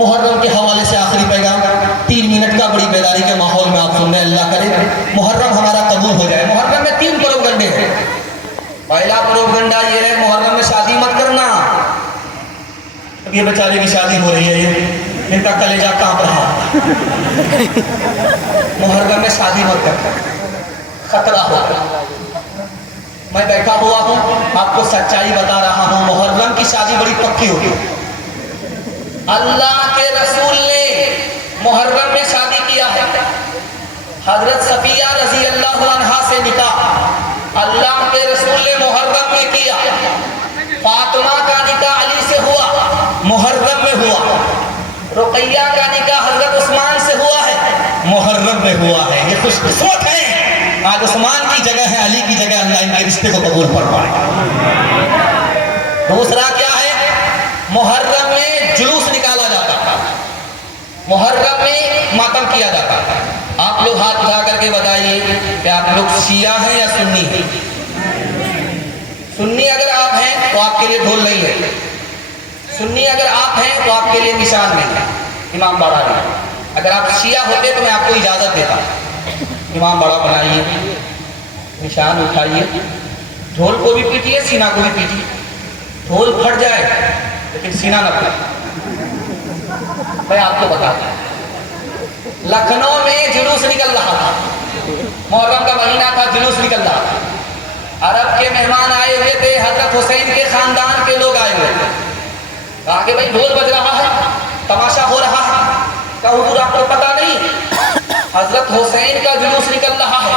मुहर्रम के हवाले से आखिरी पैगाम 3 मिनट का बड़ी बेदारी के माहौल में आप सुन रहे हैं। अल्लाह करे मुहर्रम हमारा कबूल हो जाए। मुहर्रम में 3 प्रोपगंडे हैं। पहला प्रोपगंडा ये है मुहर्रम में शादी मत करना। अब ये बेचारे की शादी हो रही है, ये इनका कलेजा कांप रहा। मुहर्रम में शादी मत करना, खतरा होगा। मैं बैठा हुआ हूँ, आपको सच्चाई बता रहा हूँ। मुहर्रम की शादी बड़ी पक्की होगी। अल्लाह के रसूल ने मुहर्रम में शादी किया है। हजरत सफिया रजी अल्लाह अन्हा से निकाह अल्लाह के रसूल ने मुहर्रम में किया। फातिमा का निकाह अली से हुआ, मुहर्रम में हुआ। रुकैया का निकाह हजरत उस्मान से हुआ है, मुहर्रम में हुआ है। ये खुशकिस्मत है, आज उस्मान की जगह है, अली की जगह अल्लाह इनके रिश्ते को कबूल फरमाए। दूसरा क्या है, मुहर्रम में जुलूस निकाला जाता था, मुहर्रम में मातम किया जाता था। आप लोग हाथ उठा करके बताइए कि आप लोग शिया हैं या सुन्नी हैं? सुन्नी अगर आप हैं तो आपके लिए ढोल नहीं है। सुन्नी अगर आप हैं तो आपके लिए निशान नहीं है, इमाम बाड़ा नहीं। अगर आप शिया होते तो मैं आपको इजाजत देता, इमाम बाड़ा बनाइए, निशान उठाइए, ढोल को भी पीटिए, सीना को भी पीटिए। ढोल फट जाए लेकिन सीना न फटे। मैं आपको बताता हूं, लखनऊ में जुलूस निकल रहा था, मुहर्रम का महीना था, जुलूस निकल रहा था। अरब के मेहमान आए हुए थे, हजरत हुसैन के खानदान के लोग आए हुए थे। कहा कि भाई ढोल बज रहा है, तमाशा हो रहा है। कहा हुजूर आपको पता नहीं, हजरत हुसैन का जुलूस निकल रहा है,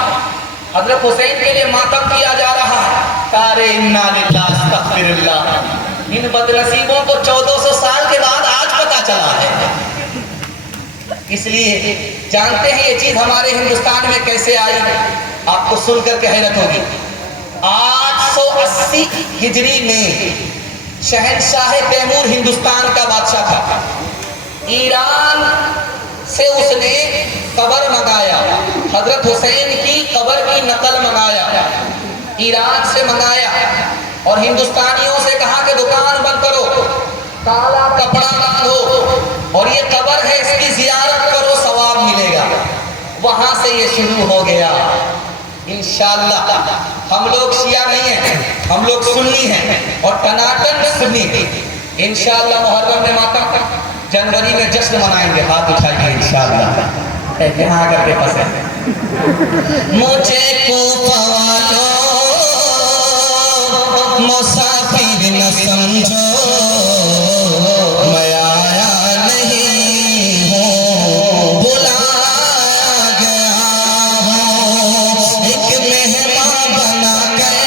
हजरत हुसैन के लिए मातम किया जा रहा है। तारे इन्ना लिल्लाह अस्तगफिरुल्लाह। इन बदनसीबों को 1400 साल के बाद आज पता चला है। इसलिए जानते हैं ये चीज हमारे हिंदुस्तान में कैसे आई, आपको सुनकर के हैरत होगी। 880 हिजरी में शहंशाह तैमूर हिंदुस्तान का बादशाह था। ईरान से उसने कब्र मंगाया, हजरत हुसैन की कब्र की नकल मंगाया, ईरान से मंगाया। और हिंदुस्तानियों से कहा कि दुकान बंद करो, काला कपड़ा बांधो और ये कब्र है, इसकी जियारत करो, सवाब मिलेगा। वहां से ये शुरू हो गया। इंशाअल्लाह हम लोग शिया नहीं हैं, हम लोग सुन्नी हैं और टनाटन सुन्नी हैं। इंशाअल्लाह मुहर्रम में मातम, जनवरी में जश्न मनाएंगे। हाथ उठाइए इंशाअल्लाह, यहाँ करके फंसे। मुझे को पालो मुसाफिर न समझो, मैं आया नहीं हूँ, बुलाया गया हूँ। एक मेहमान बना कर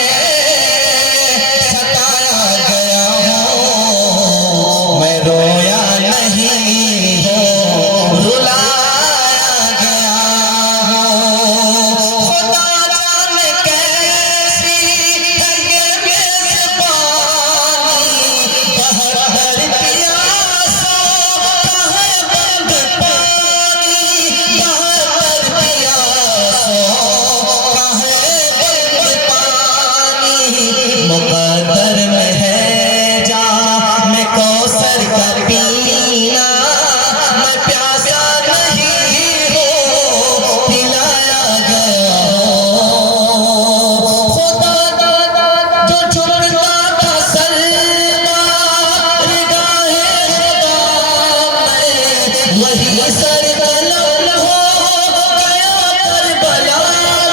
सताया गया हूँ, मैं रोया नहीं हूँ, रुलाया गया हूँ। खुदा जाने कैसी है ये मेजबानी, बहर प्यासों का है बंद पानी, बहर प्यासों का है बंद पानी। मुकद्दर में है जाम कौसर का पीना, मैं प्यासा नहीं हूँ, पिलाया गया हूँ। खुदा जो झुकता था सलमान निगाहे खुदा में, वही सर कलम हो गया करबला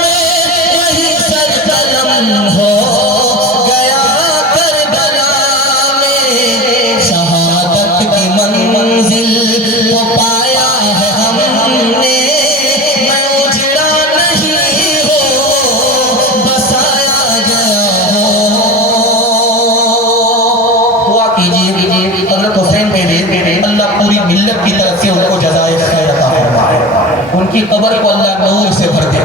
में, वही सर कलम हो गया करबला में। शहादत की मंजिल को पाया है हमने, मैं उजड़ा नहीं हूँ, बसा उनकी कब्र को अल्लाह नूर से भर दे,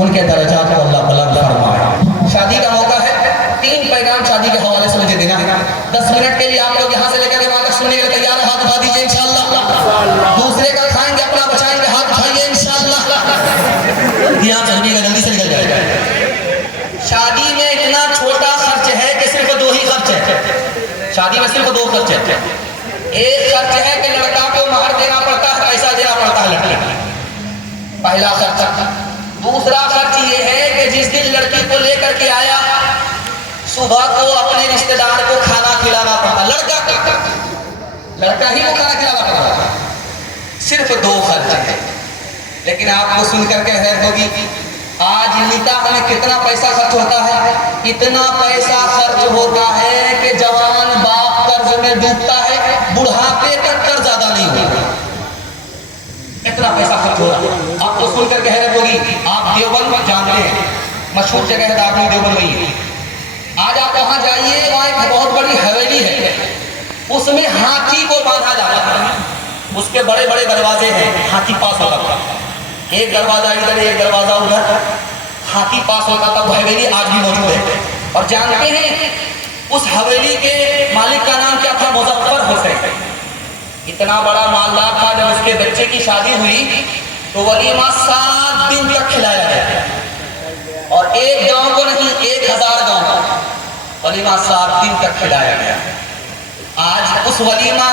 उनके दर्जात को अल्लाह बुलंद फरमाए। शादी का मौका है, 3 पैगाम शादी के हवाले से मुझे देना है। 10 मिनट के लिए आप लोग यहाँ से लेकर वहां तक सुनने के लिए तैयार है? हाथ उठा दीजिए इंशाअल्लाह। दूसरे का खाएंगे, अपना बचाएंगे, हाथ उठाइए इंशाअल्लाह। यहाँ चलने का जल्दी से निकल जाएगा। शादी में इतना छोटा खर्च है कि सिर्फ 2 ही खर्च है। शादी में सिर्फ 2 खर्च है। एक खर्च है कि लड़का को महर देना पड़ता है, पैसा देना पड़ता है लड़के को, पहला खर्च। दूसरा खर्च ये है कि जिस दिन लड़की को लेकर के आया, सुबह को अपने रिश्तेदार को खाना खिलाना पड़ता, लड़का ही को खाना खिलाना पड़ता। सिर्फ 2 खर्च है। लेकिन आपको सुनकर के हैरत होगी, आज निकाह में कितना पैसा खर्च होता है? इतना पैसा खर्च होता है कि जवान बाप कर्ज में डूबता है, बुढ़ापे तक कर्ज ज्यादा नहीं होगा, इतना पैसा खर्च हो रहा है। आपको सुनकर के हैरत होगी, आप देवबंद जानते हैं, मशहूर जगह है दारुल देवबंद में। आज आप वहां जाइए, वहां एक बहुत बड़ी हवेली है, उसमें हाथी को बांधा जाता है, उसके बड़े बड़े दरवाजे हैं, हाथी पास होता था, एक दरवाजा इधर एक दरवाजा उधर, हाथी पास होता था। वो हवेली आज भी मौजूद है। और जानते हैं उस हवेली के मालिक का नाम क्या था? मुजफ्फर हुसैन। इतना बड़ा मालदार था। जब उसके बच्चे की शादी हुई तो वलीमा 7 दिन तक खिलाया गया, और एक गांव को नहीं, 1000 गांव वलीमा 7 दिन तक खिलाया गया। आज उस वलीमा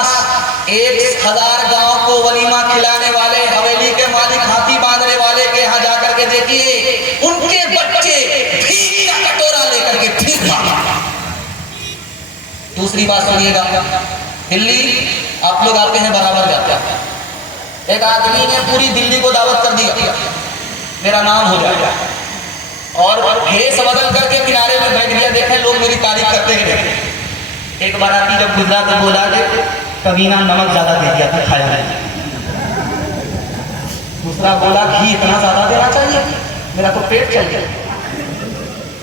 1000 गांव को वलीमा खिलाने वाले हवेली के मालिक, हाथी बांधने वाले के यहाँ जाकर के देखिए, उनके बच्चे भीख का कटोरा लेकर के भीख मांगा। दूसरी बात सुनिएगा, दिल्ली आप लोग आते हैं, बराबर जाते हैं। एक आदमी ने पूरी दिल्ली को दावत कर दिया, मेरा नाम हो जाएगा, और भेष बदल करके किनारे में बैठ गया। देखें लोग मेरी तारीफ करते हैं। एक बाराती जब गुजरा तो बोला कि कभी ना नमक ज्यादा दे दिया था, खाया नहीं। दूसरा बोला घी इतना ज्यादा देना चाहिए, मेरा तो पेट चल गया।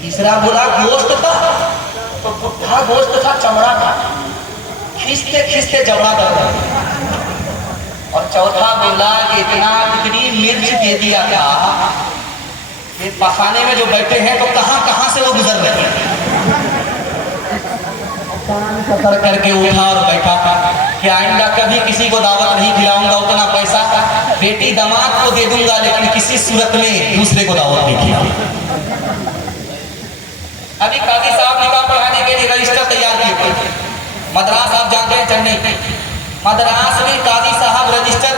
तीसरा बोला गोश्त था तो पुट्ठा गोश्त था, चमड़ा था, खींचते खींचते जबड़ा दर्द। और चौथा बोला कि इतनी मिर्च दे दिया था, ये पखाने में जो बैठे हैं तो कहां कहां से वो गुजर रहे हैं। पकड़ करके उठा और बैठा कि आइंदा कभी किसी को दावत नहीं खिलाऊंगा, उतना पैसा बेटी दामाद को दे दूंगा, लेकिन किसी सूरत में दूसरे को दावत नहीं खिलाऊंगा। अभी काजी साहब निकाह पढ़ाने के लिए रजिस्टर तैयार किए, मद्रास आप जानते हैं चेन्नई, मद्रास में काजी साहब रजिस्टर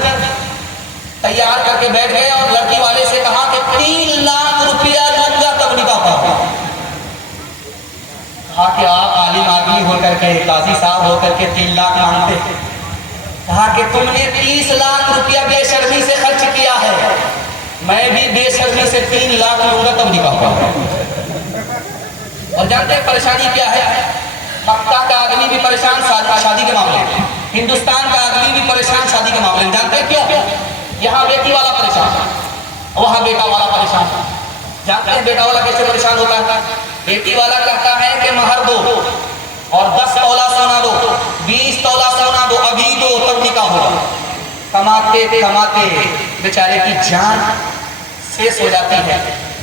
तैयार करके बैठ गए और लड़की वाले से कहा कि 3 लाख रुपया लूंगा तब निकाह पढ़ाऊंगा। कहा कि आप आलिम आदमी होकर के, काजी साहब होकर के 3 लाख मांगते। कहा कि तुमने 30 लाख रुपया बेशर्मी से खर्च किया है, मैं भी बेशर्मी से 3 लाख लूंगा तब निकाह पढ़ाऊंगा। और जानते हैं परेशानी क्या है? मक्का का आदमी भी परेशान शादी के मामले में, हिंदुस्तान का आदमी भी परेशान शादी के मामले में। जानते हैं क्यों? यहाँ बेटी वाला परेशान, वहां बेटा वाला परेशान। जानते हैं बेटा वाला कैसे परेशान होता है? बेटी वाला कहता है कि महर दो और 10 तोला सोना दो, 20 तोला सोना दो, अभी दो तब निकाह होगा। कमाते कमाते बेचारे की जान शेष हो जाती है।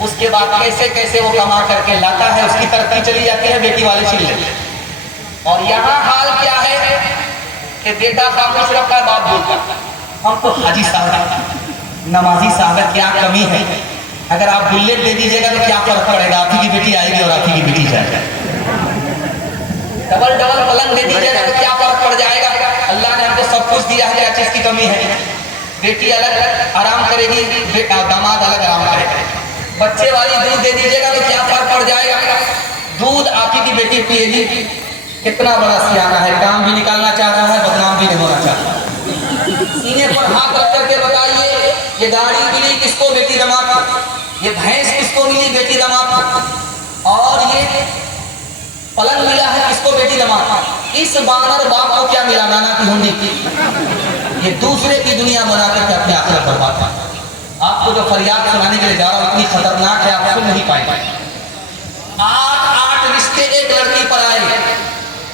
उसके बाद कैसे कैसे वो कमा करके लाता है, उसकी तरक्की चली जाती है, बेटी वाले छीन लेते हैं। और यहाँ हाल क्या है कि बेटा खामोश रखता है, बाप बोलता हमको हाजी साहब नमाजी साहब क्या कमी है, अगर आप बुलेट दे दीजिएगा तो क्या फर्क पड़ेगा, आप ही की बेटी आएगी और आप ही की बेटी जाएगी। डबल डबल पलंग दे दीजिएगा तो क्या फर्क पड़ जाएगा, अल्लाह ने हमको सब कुछ दिया है, क्या चीज की कमी है। बेटी अलग आराम करेगी, दामाद अलग आराम करेगा। बच्चे वाली दूध दे दीजिएगा तो क्या फर्क पड़ जाएगा, दूध आप ही की बेटी पिएगी। कितना बड़ा सियाना है, काम भी निकालना चाह रहा है, बदनाम भी नहीं होना चाहता। सीने पर हाथ रख करके बताइए, ये गाड़ी मिली किसको? बेटी दामाद। ये भैंस किसको मिली? बेटी दामाद। और ये पलंग मिला है किसको? बेटी दामाद। इस बानर बाप को क्या मिला? नाना की हुंडी की। ये दूसरे की दुनिया बना करके अपने आखिरत बर्बाद करता। आपको जो फरियाद सुनाने के लिए जा रहा हूं इतनी खतरनाक है, आप सुन नहीं पाएंगे। 8 रिश्ते एक लड़की पर आए,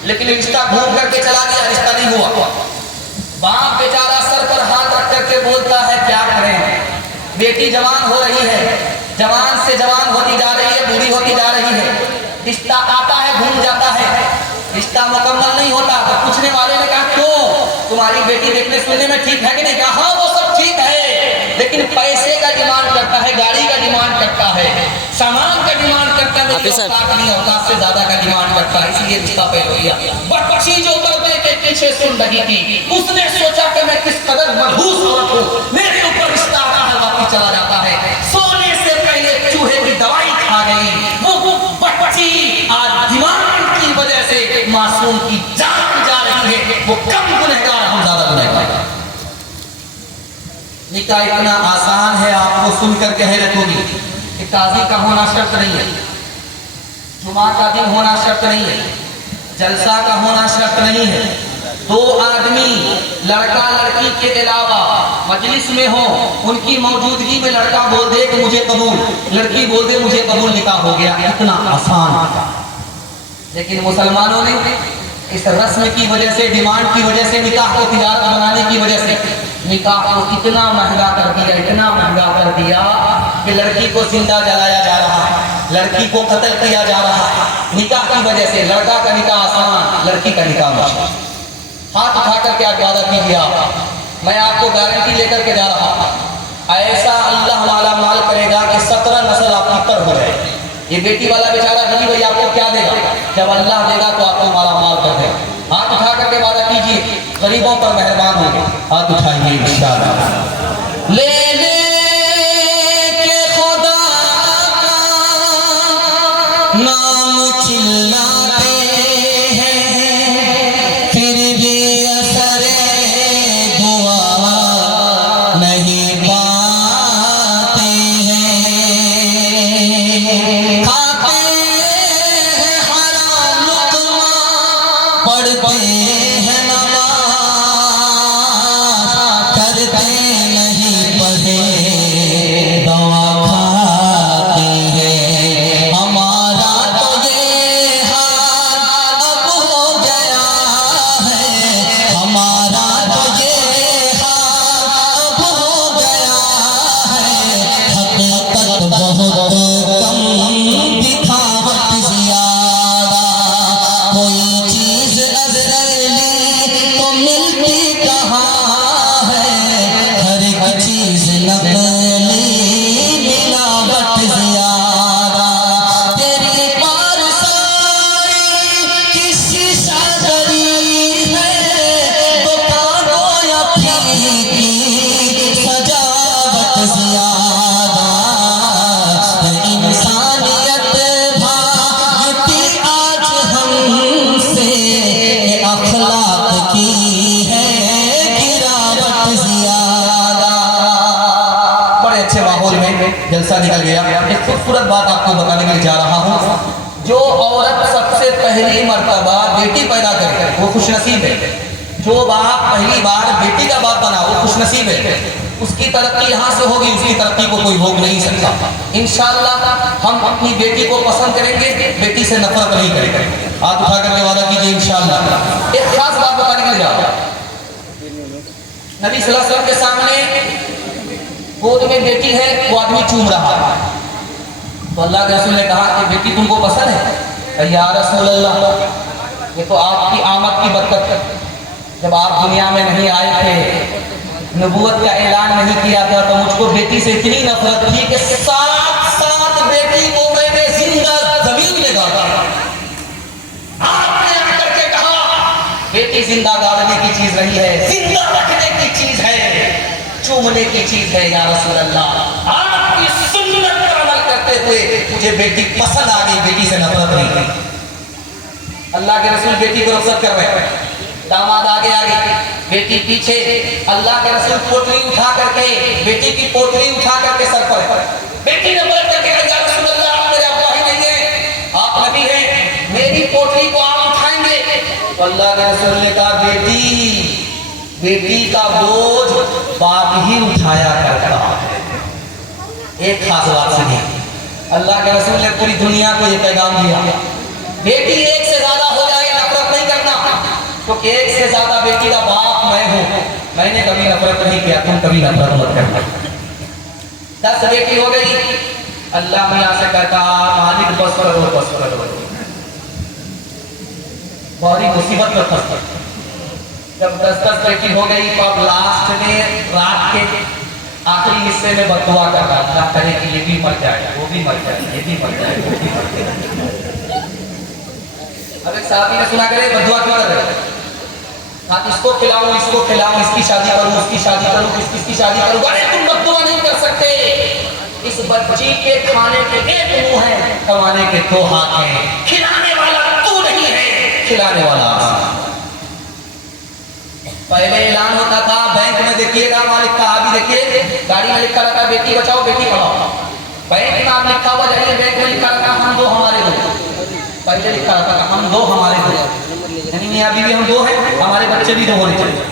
लेकिन रिश्ता घूम करके चला गया, रिश्ता नहीं हुआ। बाप बेचारा सर पर हाथ रख करके बोलता है क्या करें, बेटी जवान हो रही है, जवान से जवान होती जा रही है, बूढ़ी होती जा रही है, रिश्ता आता है घूम जाता है, रिश्ता मुकम्मल नहीं होता। तो पूछने वाले ने कहा क्यों, तुम्हारी बेटी देखने सुनने में ठीक है कि नहीं? कहा हाँ वो सब ठीक है, लेकिन पैसे का डिमांड करता है, गाड़ी का डिमांड करता है, सामान का डिमांड करता है, नहीं औकात से ज्यादा का डिमांड करता है, इसलिए रिश्ता फेल हो गया। बच्ची जो पर्दे के पीछे सुन रही थी, उसने सोचा कि मैं किस कदर मधुस औरत हूँ, मेरे ऊपर रिश्ता आता है वापस चला जाता है। सोने से पहले चूहे की दवाई खा गई वो बच्ची, आज डिमांड की वजह से मासूम की जान जा रही है। वो कम गुनहगार, हम ज्यादा गुनहगार। निकाह इतना आसान है, आपको सुनकर कह रखोगी कि काजी का होना शर्त नहीं है, जुमा का दिन होना शर्त नहीं है, जलसा का होना शर्त नहीं है। दो आदमी लड़का लड़की के अलावा मजलिस में हो, उनकी मौजूदगी में लड़का बोल दे कि मुझे कबूल, लड़की बोल दे मुझे कबूल, निकाह हो गया। इतना आसान था। लेकिन मुसलमानों ने इस रस्म की वजह से, डिमांड की वजह से, निकाह को तिजारत बनाने की वजह से निकाह को इतना महंगा कर दिया, इतना महंगा कर दिया कि लड़की को जिंदा जलाया जा रहा है, लड़की को कत्ल किया जा रहा है निकाह की वजह से। लड़का का निकाह आसान, लड़की का निकाह मुश्किल। हाथ उठा करके आप वादा कीजिए, आप, मैं आपको गारंटी लेकर के जा रहा हूँ, ऐसा अल्लाह माला माल करेगा कि 17 नस्ल आपकी तर हो जाए। ये बेटी वाला बेचारा गरीब भाई आपको क्या देगा? जब अल्लाह देगा तो आपको माला माल कर देगा। हाथ उठा करके वादा कीजिए, गरीबों पर मेहरबान होंगे। हाथ उठाइए इंशाअल्लाह। ले ले के खुदा का नाम चिल्लाते हैं, फिर भी असरे दुआ नहीं पाते हैं। खाते हैं हराम लुक़मा, पढ़ते हैं जलसा निकल गया। एक खूबसूरत बात आपको बताने के लिए जा रहा हूँ। जो औरत सबसे पहली मर्तबा बेटी पैदा करे वो खुशनसीब है। जो बाप पहली बार बेटी का बाप बना वो खुशनसीब है। उसकी तरक्की यहाँ से होगी, उसकी तरक्की को कोई रोक नहीं सकता। इंशाअल्लाह हम अपनी बेटी को पसंद करेंगे, बेटी से नफरत नहीं करेंगे। हाथ उठा करके वादा कीजिए इंशाअल्लाह। एक खास बात बताने के लिए जा रहा हूँ। नबी सल्लल्लाहु अलैहि वसल्लम के सामने गोद में बेटी है, वो आदमी चूम रहा है, तो अल्लाह के रसूल ने कहा कि बेटी तुमको पसंद है? या रसूल अल्लाह, ये तो आपकी आमद की बरकत है। जब आप दुनिया में नहीं आए थे, नबूवत का ऐलान नहीं किया था, तो मुझको बेटी से इतनी नफरत थी कि साथ बेटी को मैंने जिंदा जमीन में गाड़ा। आपने आकर के कहा बेटी जिंदा गाड़ने की चीज नहीं है, जिंदा रखने की चीज है, चूमने की चीज है। या रसूल अल्लाह, आपकी सुन्नत पर अमल करते हुए मुझे बेटी पसंद आ गई, बेटी से नफरत नहीं की। अल्लाह के रसूल बेटी को रुखसत कर रहे हैं, दामाद आगे आगे, बेटी पीछे। अल्लाह के रसूल पोटली उठा करके, बेटी की पोटली उठा करके सर पर, बेटी ने बोल करके या रसूल अल्लाह, आप मेरे अब्बा ही नहीं है, आप नबी हैं, मेरी पोटली को आप उठाएंगे? तो अल्लाह के रसूल ने कहा बेटी का बोझ बाप ही उठाया करता है। एक खास बात सुनिए, अल्लाह के रसूल ने पूरी दुनिया को ये पैगाम दिया, बेटी एक से ज्यादा हो जाए नफरत नहीं करना, क्योंकि एक से ज्यादा बेटी का बाप मैं हूं, मैंने कभी नफरत नहीं किया, तुम कभी नफरत मत करना। 10 बेटी हो गई, अल्लाह मियाँ से कहता मालिक बस करो बस करो, बड़ी मुसीबत में फंस गए। जब 10 बेटी हो गई तो अब लास्ट में रात के आखिरी हिस्से में बददुआ कर रहा, अल्लाह करे कि ये भी मर जाए, वो भी मर जाए, ये भी मर जाए, वो भी मर जाए। अब एक साहबी ने सुना, करे बददुआ क्यों कर रहे, हाँ इसको खिलाऊं, इसको खिलाऊं, इसकी शादी करूं, उसकी शादी करूं, किसकी शादी करूं। अरे तुम बददुआ नहीं कर सकते, इस बच्ची के खाने के एक मुंह है, कमाने के 2 हाथ हैं, खिलाने वाला तू नहीं है, खिलाने वाला। पहले ऐलान होता था बैंक में, देखिएगा मालिक का अभी देखिए गाड़ी में लिखा रहता बेटी बचाओ बेटी पढ़ाओ, बैंक में नाम लिखा हुआ जाइए, बैंक में लिखा रहता हम 2 हमारे 2, पहले लिखा रहता हम 2 हमारे 2, यानी मियां बीवी हम 2 हैं, हमारे बच्चे भी 2 होने चाहिए।